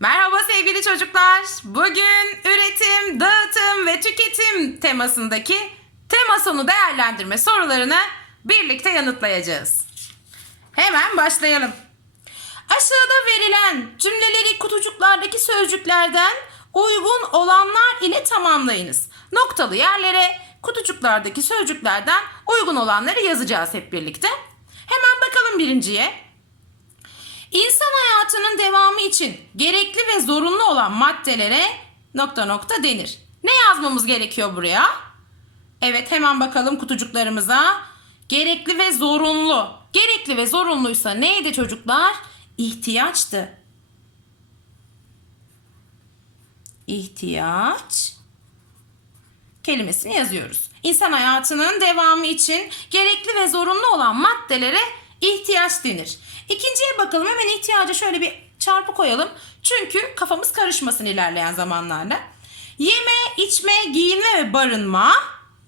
Merhaba sevgili çocuklar. Bugün üretim, dağıtım ve tüketim temasındaki tema sonu değerlendirme sorularını birlikte yanıtlayacağız. Hemen başlayalım. Aşağıda verilen cümleleri kutucuklardaki sözcüklerden uygun olanlar ile tamamlayınız. Noktalı yerlere kutucuklardaki sözcüklerden uygun olanları yazacağız hep birlikte. Hemen bakalım birinciye. İnsan hayatının devamı için gerekli ve zorunlu olan maddelere nokta nokta denir. Ne yazmamız gerekiyor buraya? Evet hemen bakalım kutucuklarımıza. Gerekli ve zorunlu. Gerekli ve zorunluysa neydi çocuklar? İhtiyaçtı. İhtiyaç kelimesini yazıyoruz. İnsan hayatının devamı için gerekli ve zorunlu olan maddelere ihtiyaç denir. İkinciye bakalım. Hemen ihtiyaca şöyle bir çarpı koyalım. Çünkü kafamız karışmasın ilerleyen zamanlarda. Yeme, içme, giyinme ve barınma.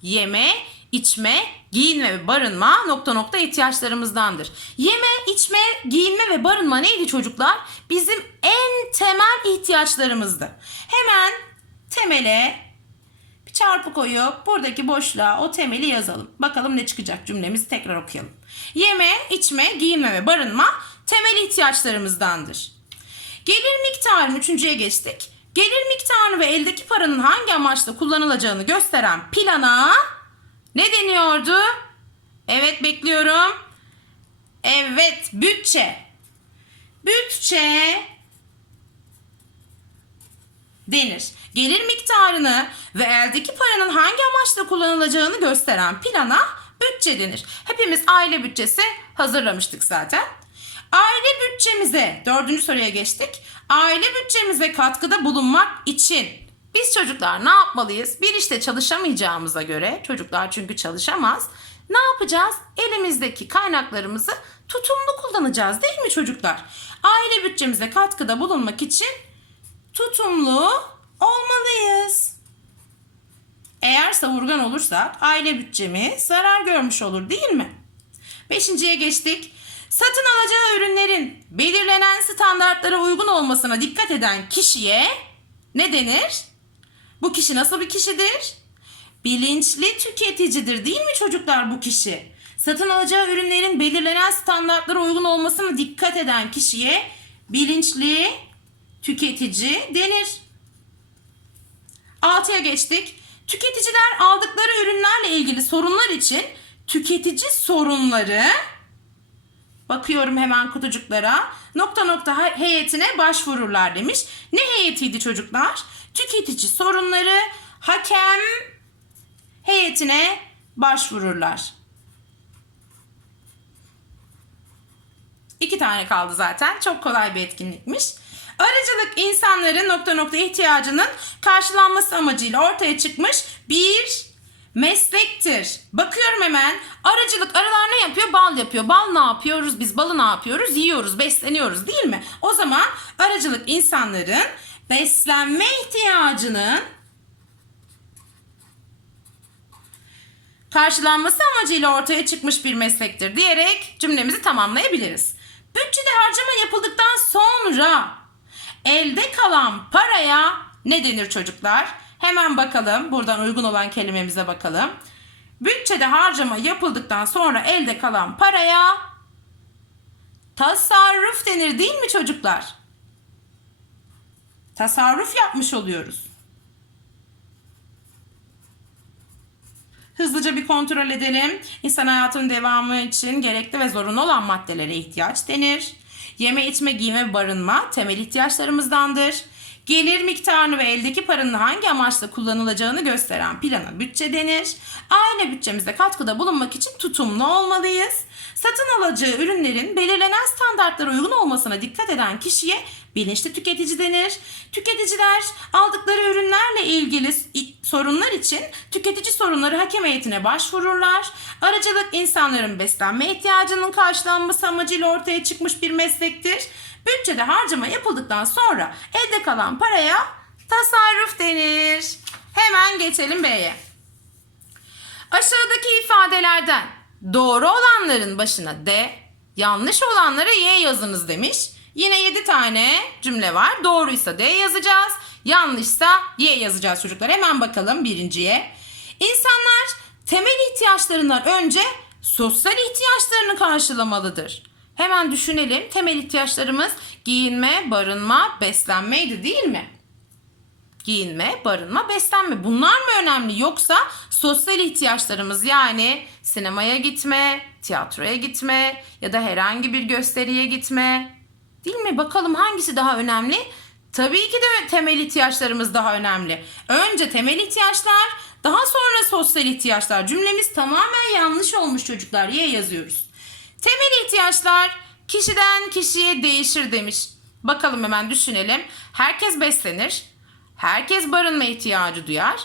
Yeme, içme, giyinme ve barınma nokta nokta ihtiyaçlarımızdandır. Yeme, içme, giyinme ve barınma neydi çocuklar? Bizim en temel ihtiyaçlarımızdı. Hemen temele çarpı koyup buradaki boşluğa o temeli yazalım. Bakalım ne çıkacak cümlemizi tekrar okuyalım. Yeme, içme, giyinme ve barınma temel ihtiyaçlarımızdandır. Gelir miktarını üçüncüye geçtik. Gelir miktarını ve eldeki paranın hangi amaçla kullanılacağını gösteren plana ne deniyordu? Evet bekliyorum. Evet bütçe. Bütçe denir. Gelir miktarını ve eldeki paranın hangi amaçla kullanılacağını gösteren plana bütçe denir. Hepimiz aile bütçesi hazırlamıştık zaten. Aile bütçemize, dördüncü soruya geçtik. Aile bütçemize katkıda bulunmak için biz çocuklar ne yapmalıyız? Bir işte çalışamayacağımıza göre, çocuklar çünkü çalışamaz. Ne yapacağız? Elimizdeki kaynaklarımızı tutumlu kullanacağız değil mi çocuklar? Aile bütçemize katkıda bulunmak için tutumlu olmalıyız. Eğer savurgan olursak aile bütçemiz zarar görmüş olur değil mi? Beşinciye geçtik. Satın alacağı ürünlerin belirlenen standartlara uygun olmasına dikkat eden kişiye ne denir? Bu kişi nasıl bir kişidir? Bilinçli tüketicidir değil mi çocuklar bu kişi? Satın alacağı ürünlerin belirlenen standartlara uygun olmasına dikkat eden kişiye bilinçli tüketici denir. 6'ya geçtik. Tüketiciler aldıkları ürünlerle ilgili sorunlar için tüketici sorunları bakıyorum hemen kutucuklara nokta nokta heyetine başvururlar demiş. Ne heyetiydi çocuklar? Tüketici sorunları hakem heyetine başvururlar. İki tane kaldı zaten. Çok kolay bir etkinlikmiş. Aracılık insanların nokta nokta ihtiyacının karşılanması amacıyla ortaya çıkmış bir meslektir. Bakıyorum hemen. Aracılık arılar ne yapıyor? Bal yapıyor. Bal ne yapıyoruz? Biz balı ne yapıyoruz? Yiyoruz, besleniyoruz değil mi? O zaman aracılık insanların beslenme ihtiyacının karşılanması amacıyla ortaya çıkmış bir meslektir diyerek cümlemizi tamamlayabiliriz. Bütçede harcama yapıldıktan sonra elde kalan paraya ne denir çocuklar? Hemen bakalım. Buradan uygun olan kelimemize bakalım. Bütçede harcama yapıldıktan sonra elde kalan paraya tasarruf denir değil mi çocuklar? Tasarruf yapmış oluyoruz. Hızlıca bir kontrol edelim. İnsan hayatının devamı için gerekli ve zorunlu olan maddelere ihtiyaç denir. Yeme, içme, giyme barınma temel ihtiyaçlarımızdandır. Gelir miktarını ve eldeki paranın hangi amaçla kullanılacağını gösteren plana bütçe denir. Aile bütçemize katkıda bulunmak için tutumlu olmalıyız. Satın alacağı ürünlerin belirlenen standartlara uygun olmasına dikkat eden kişiye bilinçli tüketici denir. Tüketiciler aldıkları ürünlerle ilgili sorunlar için tüketici sorunları hakem heyetine başvururlar. Aracılık insanların beslenme ihtiyacının karşılanması amacıyla ortaya çıkmış bir meslektir. Bütçede harcama yapıldıktan sonra elde kalan paraya tasarruf denir. Hemen geçelim B'ye. Aşağıdaki ifadelerden doğru olanların başına D, yanlış olanlara Y yazınız demiş. Yine 7 tane cümle var. Doğruysa D yazacağız. Yanlışsa Y yazacağız çocuklar. Hemen bakalım birinciye. İnsanlar temel ihtiyaçlarından önce sosyal ihtiyaçlarını karşılamalıdır. Hemen düşünelim. Temel ihtiyaçlarımız giyinme, barınma, beslenmeydi değil mi? Giyinme, barınma, beslenme. Bunlar mı önemli yoksa sosyal ihtiyaçlarımız yani sinemaya gitme, tiyatroya gitme ya da herhangi bir gösteriye gitme. Değil mi? Bakalım hangisi daha önemli? Tabii ki de temel ihtiyaçlarımız daha önemli. Önce temel ihtiyaçlar, daha sonra sosyal ihtiyaçlar. Cümlemiz tamamen yanlış olmuş çocuklar. Y yazıyoruz. Temel ihtiyaçlar kişiden kişiye değişir demiş. Bakalım hemen düşünelim. Herkes beslenir. Herkes barınma ihtiyacı duyar.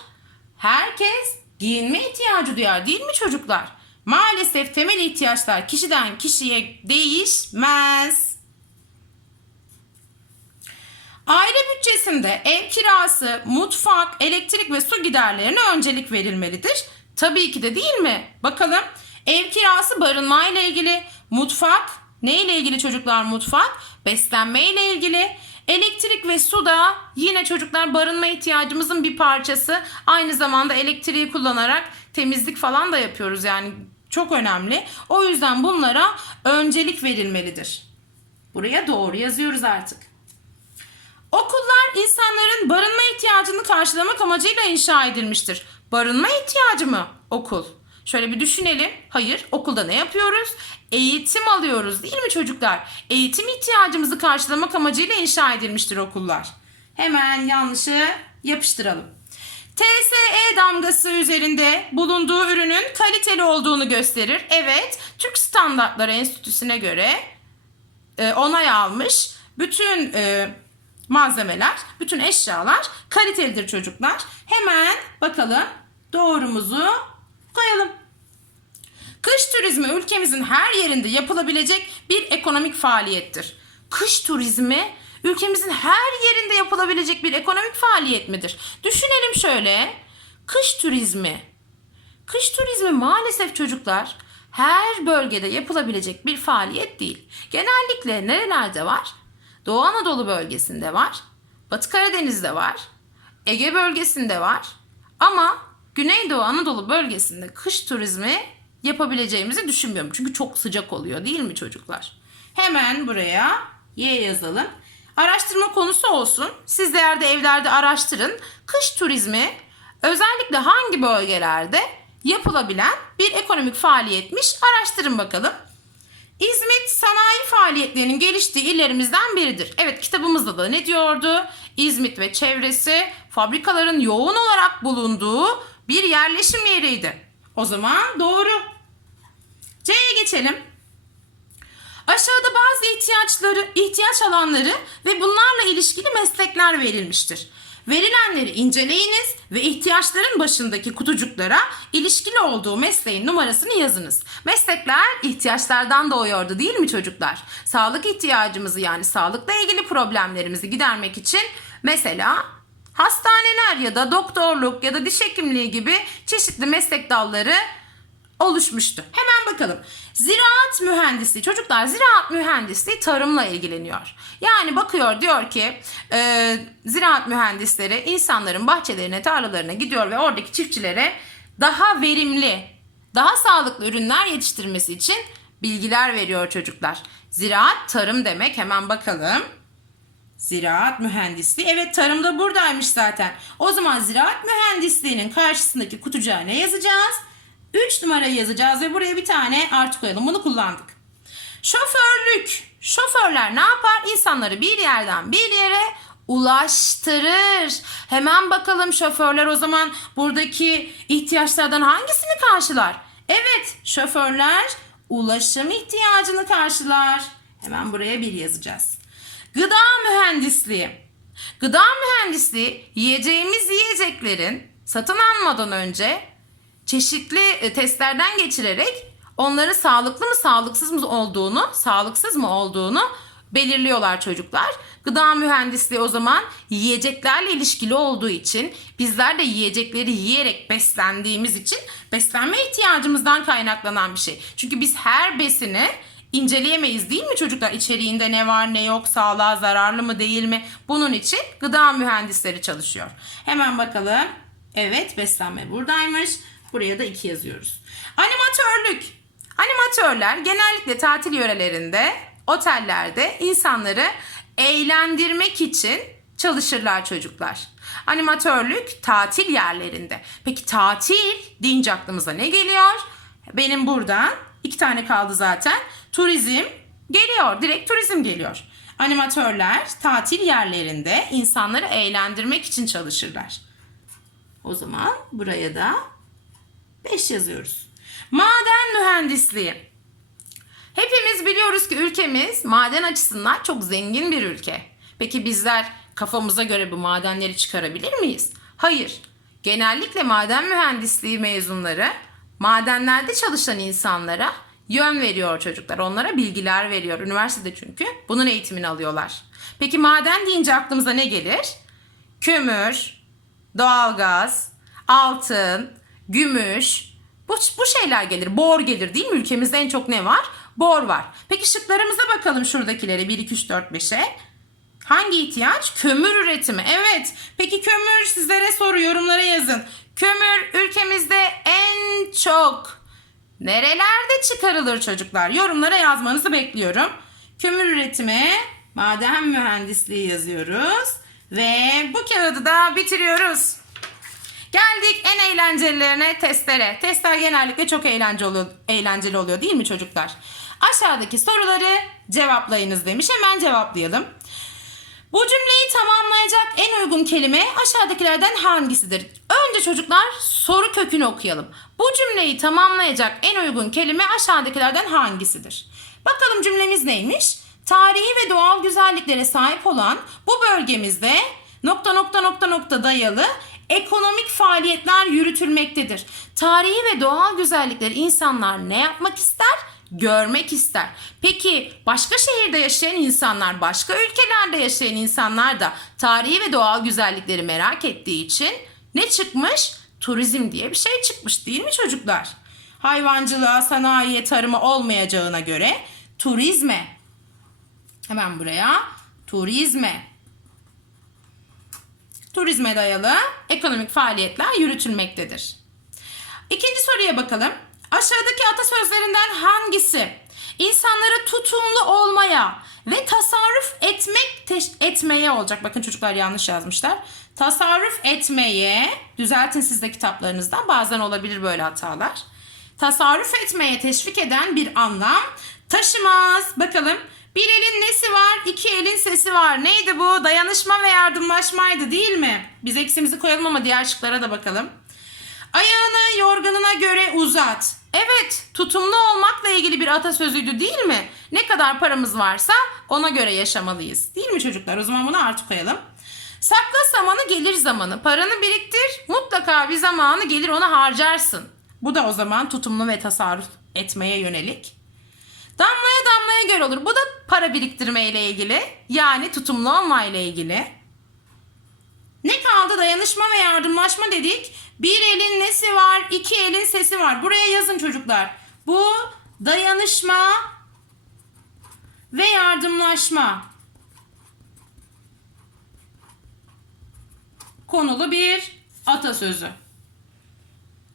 Herkes giyinme ihtiyacı duyar değil mi çocuklar? Maalesef temel ihtiyaçlar kişiden kişiye değişmez. Aile bütçesinde ev kirası, mutfak, elektrik ve su giderlerine öncelik verilmelidir. Tabii ki de değil mi? Bakalım ev kirası barınma ile ilgili, mutfak ne ile ilgili çocuklar mutfak? Beslenme ile ilgili. Elektrik ve su da yine çocuklar barınma ihtiyacımızın bir parçası. Aynı zamanda elektriği kullanarak temizlik falan da yapıyoruz yani çok önemli. O yüzden bunlara öncelik verilmelidir. Buraya doğru yazıyoruz artık. Okullar insanların barınma ihtiyacını karşılamak amacıyla inşa edilmiştir. Barınma ihtiyacı mı okul? Şöyle bir düşünelim. Hayır, okulda ne yapıyoruz? Eğitim alıyoruz değil mi çocuklar? Eğitim ihtiyacımızı karşılamak amacıyla inşa edilmiştir okullar. Hemen yanlışı yapıştıralım. TSE damgası üzerinde bulunduğu ürünün kaliteli olduğunu gösterir. Evet, Türk Standartları Enstitüsü'ne göre e, onay almış bütün e, malzemeler, bütün eşyalar kalitelidir çocuklar. Hemen bakalım doğrumuzu koyalım. Kış turizmi ülkemizin her yerinde yapılabilecek bir ekonomik faaliyettir. Kış turizmi ülkemizin her yerinde yapılabilecek bir ekonomik faaliyet midir? Düşünelim şöyle. Kış turizmi. Kış turizmi maalesef çocuklar her bölgede yapılabilecek bir faaliyet değil. Genellikle nerelerde var? Doğu Anadolu bölgesinde var. Batı Karadeniz'de var. Ege bölgesinde var. Ama Güneydoğu Anadolu bölgesinde kış turizmi yapabileceğimizi düşünmüyorum. Çünkü çok sıcak oluyor değil mi çocuklar? Hemen buraya Y yazalım. Araştırma konusu olsun. Siz de evlerde araştırın. Kış turizmi özellikle hangi bölgelerde yapılabilen bir ekonomik faaliyetmiş? Araştırın bakalım. İzmit sanayi faaliyetlerinin geliştiği illerimizden biridir. Evet kitabımızda da ne diyordu? İzmit ve çevresi fabrikaların yoğun olarak bulunduğu bir yerleşim yeriydi. O zaman doğru. C'ye geçelim. Aşağıda bazı ihtiyaçları, ihtiyaç alanları ve bunlarla ilişkili meslekler verilmiştir. Verilenleri inceleyiniz ve ihtiyaçların başındaki kutucuklara ilişkili olduğu mesleğin numarasını yazınız. Meslekler ihtiyaçlardan doğuyordu değil mi çocuklar? Sağlık ihtiyacımızı yani sağlıkla ilgili problemlerimizi gidermek için mesela hastaneler ya da doktorluk ya da diş hekimliği gibi çeşitli meslek dalları oluşmuştu. Hemen bakalım. Ziraat mühendisliği. Çocuklar ziraat mühendisliği tarımla ilgileniyor. Yani bakıyor diyor ki e, ziraat mühendisleri insanların bahçelerine, tarlalarına gidiyor ve oradaki çiftçilere daha verimli, daha sağlıklı ürünler yetiştirmesi için bilgiler veriyor çocuklar. Ziraat tarım demek. Hemen bakalım. Ziraat mühendisliği. Evet tarımda buradaymış zaten. O zaman ziraat mühendisliğinin karşısındaki kutucuğa ne yazacağız? 3 numarayı yazacağız ve buraya bir tane artı koyalım. Bunu kullandık. Şoförlük. Şoförler ne yapar? İnsanları bir yerden bir yere ulaştırır. Hemen bakalım şoförler o zaman buradaki ihtiyaçlardan hangisini karşılar? Evet, şoförler ulaşım ihtiyacını karşılar. Hemen buraya bir yazacağız. Gıda mühendisliği. Gıda mühendisliği yiyeceğimiz yiyeceklerin satın almadan önce çeşitli e, testlerden geçirerek onların sağlıklı mı sağlıksız mı olduğunu, sağlıksız mı olduğunu belirliyorlar çocuklar. Gıda mühendisliği o zaman yiyeceklerle ilişkili olduğu için bizler de yiyecekleri yiyerek beslendiğimiz için beslenme ihtiyacımızdan kaynaklanan bir şey. Çünkü biz her besini inceleyemeyiz değil mi çocuklar? İçeriğinde ne var ne yok, sağlığa zararlı mı değil mi? Bunun için gıda mühendisleri çalışıyor. Hemen bakalım. Evet beslenme buradaymış. Buraya da 2 yazıyoruz. Animatörlük. Animatörler genellikle tatil yörelerinde, otellerde insanları eğlendirmek için çalışırlar çocuklar. Animatörlük tatil yerlerinde. Peki tatil deyince aklımıza ne geliyor? Benim buradan iki tane kaldı zaten. Turizm geliyor. Direkt turizm geliyor. Animatörler tatil yerlerinde insanları eğlendirmek için çalışırlar. O zaman buraya da 5 yazıyoruz. Maden mühendisliği. Hepimiz biliyoruz ki ülkemiz maden açısından çok zengin bir ülke. Peki bizler kafamıza göre bu madenleri çıkarabilir miyiz? Hayır. Genellikle maden mühendisliği mezunları madenlerde çalışan insanlara yön veriyor çocuklar. Onlara bilgiler veriyor. Üniversitede çünkü bunun eğitimini alıyorlar. Peki maden deyince aklımıza ne gelir? Kömür, doğalgaz, altın, gümüş, bu, bu şeyler gelir. Bor gelir değil mi? Ülkemizde en çok ne var? Bor var. Peki şıklarımıza bakalım şuradakilere 1, 2, 3, 4, 5'e. Hangi ihtiyaç? Kömür üretimi. Evet. Peki kömür sizlere soru yorumlara yazın. Kömür ülkemizde en çok nerelerde çıkarılır çocuklar? Yorumlara yazmanızı bekliyorum. Kömür üretimi, maden mühendisliği yazıyoruz. Ve bu kağıdı da bitiriyoruz. Geldik en eğlencelilerine testlere. Testler genellikle çok eğlenceli oluyor, eğlenceli oluyor değil mi çocuklar? Aşağıdaki soruları cevaplayınız demiş. Hemen cevaplayalım. Bu cümleyi tamamlayacak en uygun kelime aşağıdakilerden hangisidir? Önce çocuklar soru kökünü okuyalım. Bu cümleyi tamamlayacak en uygun kelime aşağıdakilerden hangisidir? Bakalım cümlemiz neymiş? Tarihi ve doğal güzelliklere sahip olan bu bölgemizde nokta nokta nokta nokta dayalı ekonomik faaliyetler yürütülmektedir. Tarihi ve doğal güzellikleri insanlar ne yapmak ister? Görmek ister. Peki başka şehirde yaşayan insanlar, başka ülkelerde yaşayan insanlar da tarihi ve doğal güzellikleri merak ettiği için ne çıkmış? Turizm diye bir şey çıkmış değil mi çocuklar? Hayvancılığa, sanayiye, tarıma olmayacağına göre turizme. Hemen buraya turizme turizme dayalı ekonomik faaliyetler yürütülmektedir. İkinci soruya bakalım. Aşağıdaki atasözlerinden hangisi insanları tutumlu olmaya ve tasarruf etmek etmeye olacak? Bakın çocuklar yanlış yazmışlar. Tasarruf etmeye, düzeltin siz de kitaplarınızdan bazen olabilir böyle hatalar. Tasarruf etmeye teşvik eden bir anlam taşımaz. Bakalım bir elin nesi var, iki elin sesi var. Neydi bu? Dayanışma ve yardımlaşmaydı değil mi? Biz eksimizi koyalım ama diğer şıklara da bakalım. Ayağını yorganına göre uzat. Evet, tutumlu olmakla ilgili bir atasözüydü değil mi? Ne kadar paramız varsa ona göre yaşamalıyız. Değil mi çocuklar? O zaman bunu artık koyalım. Sakla zamanı gelir zamanı. Paranı biriktir. Mutlaka bir zamanı gelir onu harcarsın. Bu da o zaman tutumlu ve tasarruf etmeye yönelik. Damlaya damlaya göl olur. Bu da para biriktirme ile ilgili. Yani tutumlu olma ile ilgili. Ne kaldı? Dayanışma ve yardımlaşma dedik. Bir elin nesi var? iki elin sesi var. Buraya yazın çocuklar. Bu dayanışma ve yardımlaşma. Konulu bir atasözü.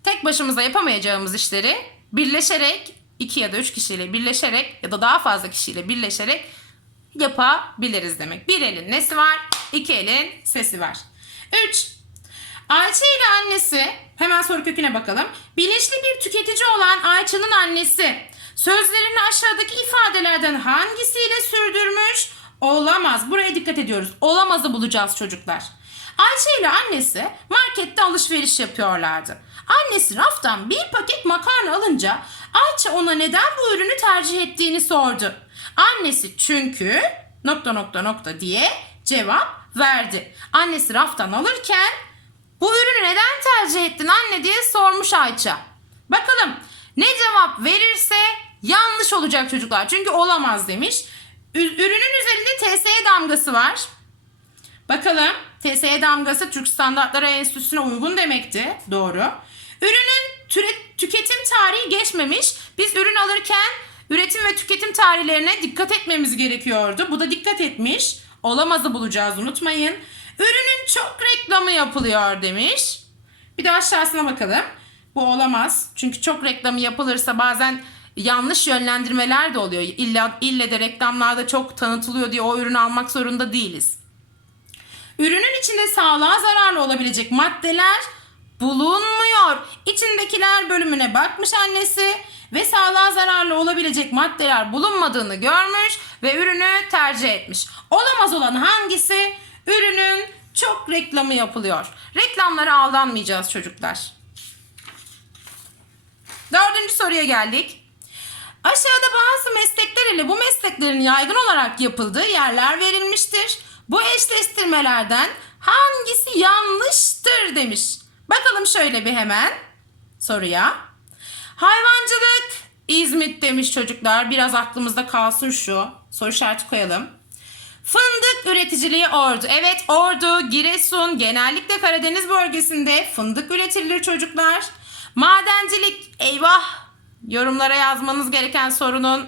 Tek başımıza yapamayacağımız işleri birleşerek iki ya da üç kişiyle birleşerek ya da daha fazla kişiyle birleşerek yapabiliriz demek. Bir elin nesi var? iki elin sesi var. 3. Ayça ile annesi, hemen soru köküne bakalım. Bilinçli bir tüketici olan Ayça'nın annesi sözlerini aşağıdaki ifadelerden hangisiyle sürdürmüş? Olamaz. Buraya dikkat ediyoruz. Olamazı bulacağız çocuklar. Ayça ile annesi markette alışveriş yapıyorlardı. Annesi raftan bir paket makarna alınca Ayça ona neden bu ürünü tercih ettiğini sordu. Annesi çünkü nokta nokta nokta diye cevap verdi. Annesi raftan alırken bu ürünü neden tercih ettin anne diye sormuş Ayça. Bakalım ne cevap verirse yanlış olacak çocuklar. Çünkü olamaz demiş. Ürünün üzerinde TSE damgası var. Bakalım TSE damgası Türk Standartları Enstitüsü'ne uygun demekti. Doğru. Ürünün türe- tüketim tarihi geçmemiş. Biz ürün alırken Üretim ve tüketim tarihlerine dikkat etmemiz gerekiyordu. Bu da dikkat etmiş. Olamazı bulacağız unutmayın. Ürünün çok reklamı yapılıyor demiş. Bir de aşağısına bakalım. Bu olamaz. Çünkü çok reklamı yapılırsa bazen yanlış yönlendirmeler de oluyor. İlla, ille de reklamlarda çok tanıtılıyor diye o ürünü almak zorunda değiliz. Ürünün içinde sağlığa zararlı olabilecek maddeler bulunmuyor. İçindekiler bölümüne bakmış annesi ve sağlığa zararlı olabilecek maddeler bulunmadığını görmüş ve ürünü tercih etmiş. Olamaz olan hangisi? Ürünün çok reklamı yapılıyor. Reklamlara aldanmayacağız çocuklar. Dördüncü soruya geldik. Aşağıda bazı meslekler ile bu mesleklerin yaygın olarak yapıldığı yerler verilmiştir. Bu eşleştirmelerden hangisi yanlıştır demiş. Bakalım şöyle bir hemen soruya. Hayvancılık İzmit demiş çocuklar. Biraz aklımızda kalsın şu. Soru işareti koyalım. Fındık üreticiliği Ordu. Evet Ordu, Giresun, genellikle Karadeniz bölgesinde fındık üretilir çocuklar. Madencilik eyvah yorumlara yazmanız gereken sorunun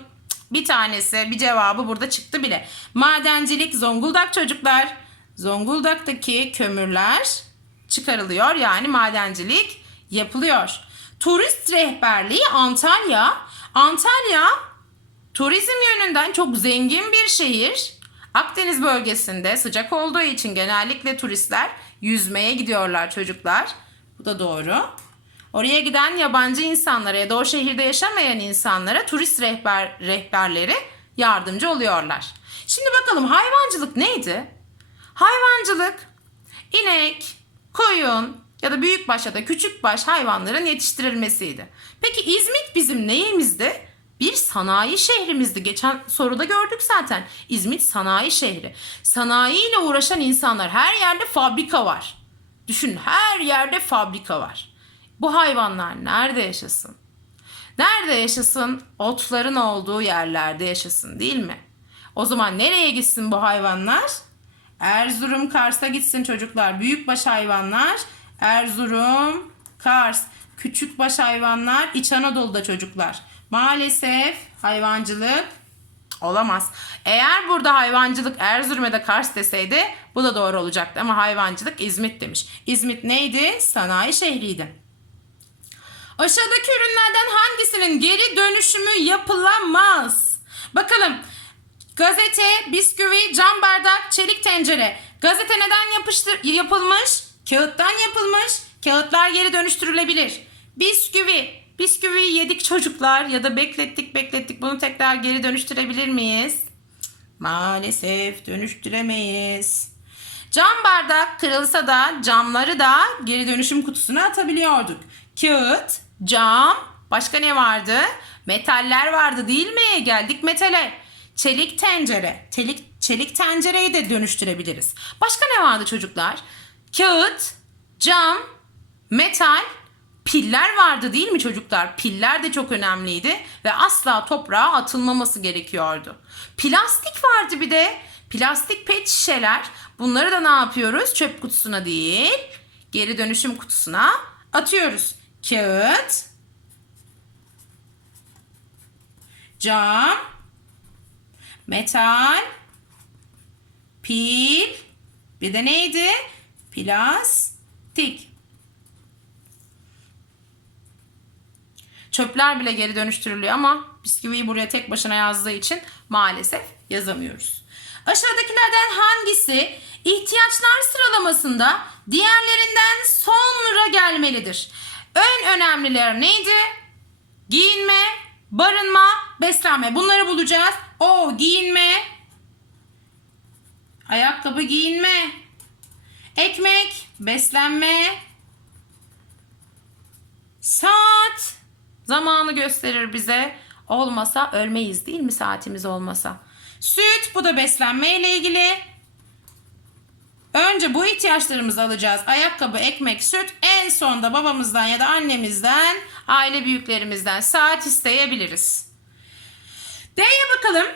bir tanesi bir cevabı burada çıktı bile. Madencilik Zonguldak çocuklar. Zonguldak'taki kömürler çıkarılıyor yani madencilik yapılıyor. Turist rehberliği Antalya. Antalya turizm yönünden çok zengin bir şehir. Akdeniz bölgesinde sıcak olduğu için genellikle turistler yüzmeye gidiyorlar çocuklar. Bu da doğru. Oraya giden yabancı insanlara ya da o şehirde yaşamayan insanlara turist rehber rehberleri yardımcı oluyorlar. Şimdi bakalım hayvancılık neydi? Hayvancılık inek, koyun ya da büyükbaş ya da küçükbaş hayvanların yetiştirilmesiydi. Peki İzmit bizim neyimizdi? Bir sanayi şehrimizdi. Geçen soruda gördük zaten. İzmit sanayi şehri. Sanayiyle uğraşan insanlar her yerde fabrika var. Düşün her yerde fabrika var. Bu hayvanlar nerede yaşasın? Nerede yaşasın? Otların olduğu yerlerde yaşasın değil mi? O zaman nereye gitsin bu hayvanlar? Erzurum, Kars'a gitsin çocuklar. Büyükbaş hayvanlar Erzurum, Kars. Küçükbaş hayvanlar İç Anadolu'da çocuklar. Maalesef hayvancılık olamaz. Eğer burada hayvancılık Erzurum ya da Kars deseydi bu da doğru olacaktı ama hayvancılık İzmit demiş. İzmit neydi? Sanayi şehriydi. Aşağıdaki ürünlerden hangisinin geri dönüşümü yapılamaz? Bakalım. Gazete, bisküvi, cam bardak, çelik tencere. Gazete neden yapıştır yapılmış? Kağıttan yapılmış. Kağıtlar geri dönüştürülebilir. Bisküvi. Bisküviyi yedik çocuklar ya da beklettik beklettik bunu tekrar geri dönüştürebilir miyiz? Maalesef dönüştüremeyiz. Cam bardak kırılsa da camları da geri dönüşüm kutusuna atabiliyorduk. Kağıt, cam, başka ne vardı? Metaller vardı değil mi? Geldik metale. Çelik tencere. Çelik, çelik tencereyi de dönüştürebiliriz. Başka ne vardı çocuklar? Kağıt, cam, metal, piller vardı değil mi çocuklar? Piller de çok önemliydi ve asla toprağa atılmaması gerekiyordu. Plastik vardı bir de. Plastik pet şişeler. Bunları da ne yapıyoruz? Çöp kutusuna değil, geri dönüşüm kutusuna atıyoruz. Kağıt, cam, metal, pil, bir de neydi? Plastik. Çöpler bile geri dönüştürülüyor ama bisküviyi buraya tek başına yazdığı için maalesef yazamıyoruz. Aşağıdakilerden hangisi ihtiyaçlar sıralamasında diğerlerinden sonra gelmelidir? En önemliler neydi? Giyinme, barınma, beslenme. Bunları bulacağız. O giyinme, ayakkabı giyinme, ekmek, beslenme, saat zamanı gösterir bize. Olmasa ölmeyiz değil mi saatimiz olmasa? Süt bu da beslenme ilgili. Önce bu ihtiyaçlarımızı alacağız. Ayakkabı, ekmek, süt. En sonda babamızdan ya da annemizden, aile büyüklerimizden saat isteyebiliriz. D'ye bakalım.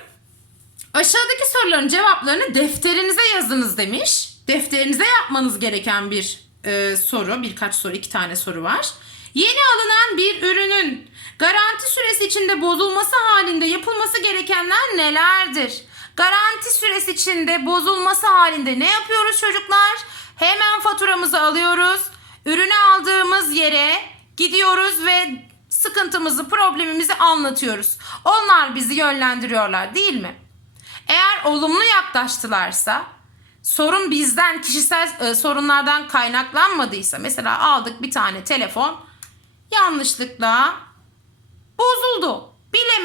Aşağıdaki soruların cevaplarını defterinize yazınız demiş. Defterinize yapmanız gereken bir e, soru. Birkaç soru, iki tane soru var. Yeni alınan bir ürünün Garanti süresi içinde bozulması halinde yapılması gerekenler nelerdir? Garanti süresi içinde bozulması halinde ne yapıyoruz çocuklar? Hemen faturamızı alıyoruz. Ürünü aldığımız yere gidiyoruz ve sıkıntımızı, problemimizi anlatıyoruz. Onlar bizi yönlendiriyorlar değil mi? Eğer olumlu yaklaştılarsa sorun bizden kişisel e, sorunlardan kaynaklanmadıysa mesela aldık bir tane telefon yanlışlıkla bozuldu.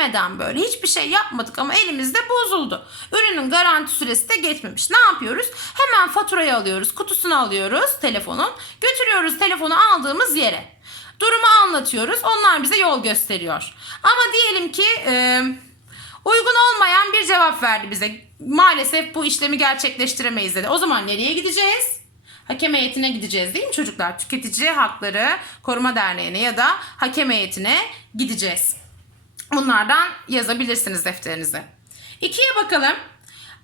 Bilemeden böyle hiçbir şey yapmadık ama elimizde bozuldu. Ürünün garanti süresi de geçmemiş. Ne yapıyoruz? Hemen faturayı alıyoruz, kutusunu alıyoruz telefonun. Götürüyoruz telefonu aldığımız yere. Durumu anlatıyoruz. Onlar bize yol gösteriyor. Ama diyelim ki e, uygun olmayan bir cevap verdi bize. Maalesef bu işlemi gerçekleştiremeyiz dedi. O zaman nereye gideceğiz? Hakem heyetine gideceğiz değil mi çocuklar? Tüketici Hakları Koruma Derneği'ne ya da hakem heyetine gideceğiz. Bunlardan yazabilirsiniz defterinize. İkiye bakalım.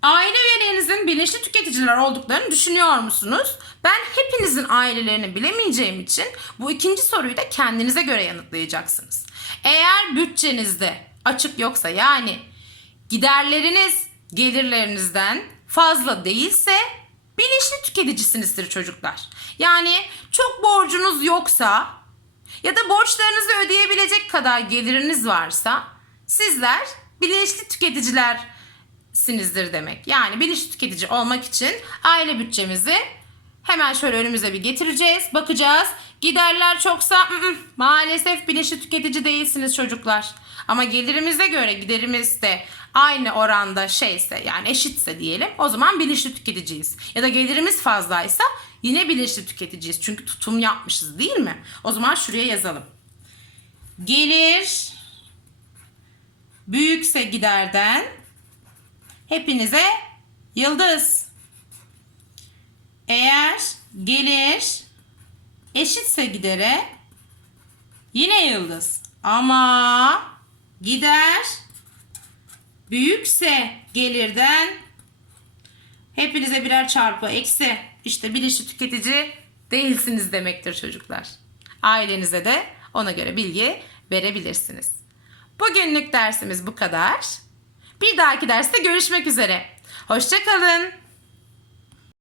Aile üyelerinizin bilinçli tüketiciler olduklarını düşünüyor musunuz? Ben hepinizin ailelerini bilemeyeceğim için bu ikinci soruyu da kendinize göre yanıtlayacaksınız. Eğer bütçenizde açık yoksa yani giderleriniz gelirlerinizden fazla değilse bilinçli tüketicisinizdir çocuklar. Yani çok borcunuz yoksa ya da borçlarınızı ödeyebilecek kadar geliriniz varsa sizler bilinçli tüketicilersinizdir demek. Yani bilinçli tüketici olmak için aile bütçemizi hemen şöyle önümüze bir getireceğiz. Bakacağız. Giderler çoksa ı -ı, maalesef bilinçli tüketici değilsiniz çocuklar. Ama gelirimize göre giderimiz de aynı oranda şeyse yani eşitse diyelim o zaman bilinçli tüketiciyiz. Ya da gelirimiz fazlaysa yine bilinçli tüketiciyiz. Çünkü tutum yapmışız değil mi? O zaman şuraya yazalım. Gelir büyükse giderden hepinize yıldız. Eğer gelir eşitse gidere yine yıldız. Ama gider büyükse gelirden hepinize birer çarpı eksi. İşte bilinçli tüketici değilsiniz demektir çocuklar. Ailenize de ona göre bilgi verebilirsiniz. Bugünlük dersimiz bu kadar. Bir dahaki derste görüşmek üzere. Hoşçakalın.